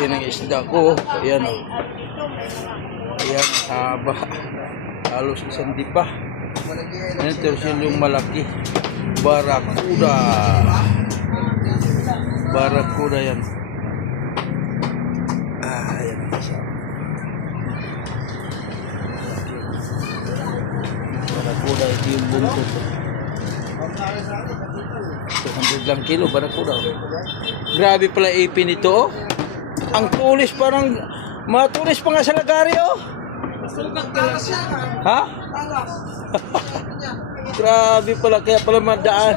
Yan ang isda ko. Ayan o. Ayan, haba. Halos isang dipa. Ayan, tersil yung malaki. Barakuda. Barakuda yan. Ayan. Barakuda, ito yung buntot. 200 lang kilo, barakuda. Grabe pala ipin ito. Ang tulis parang, matulis pa nga sa lagari oh. Ha? Grabe pala, kaya pala madaan.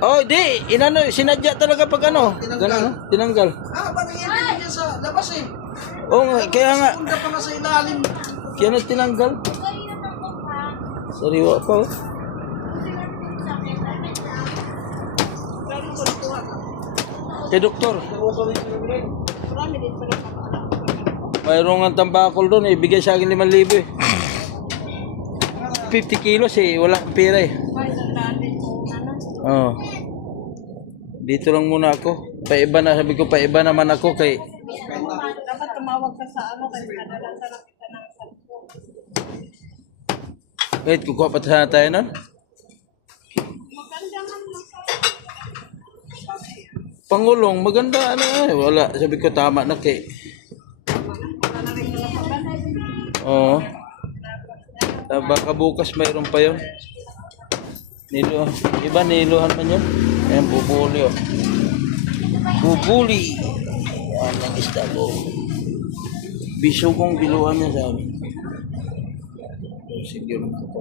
Oh, di, inano, sinadya talaga pag ano. Ganun, tinanggal. Parang ipin niya sa labas eh. Oo nga, kaya nga. Punta pa nga sa ilalim. Kaya na tinanggal. Sariwa pa oh. Kay doktor. Mayroong ang tambakol doon eh. Bigay sa akin 5,000 eh. 50 kilos eh. Wala akong pera eh. Oh. Dito lang muna ako. Paiba na. Sabi ko paiba naman ako kay... Dapat tumawag ka sa ano kasi kadalasan na kita ng cellphone. Wait, kukuha pa sana tayo nun? Pangulong, maganda ano eh. Wala, sabi ko tama na kay. Oo. Baka bukas mayroon pa yun. Nilo, iba niluhan man yun. Ayan, bubuli oh. Bubuli. Yan ang isda ko. Bisugong biluhan niya sa amin. Sige mo na ito.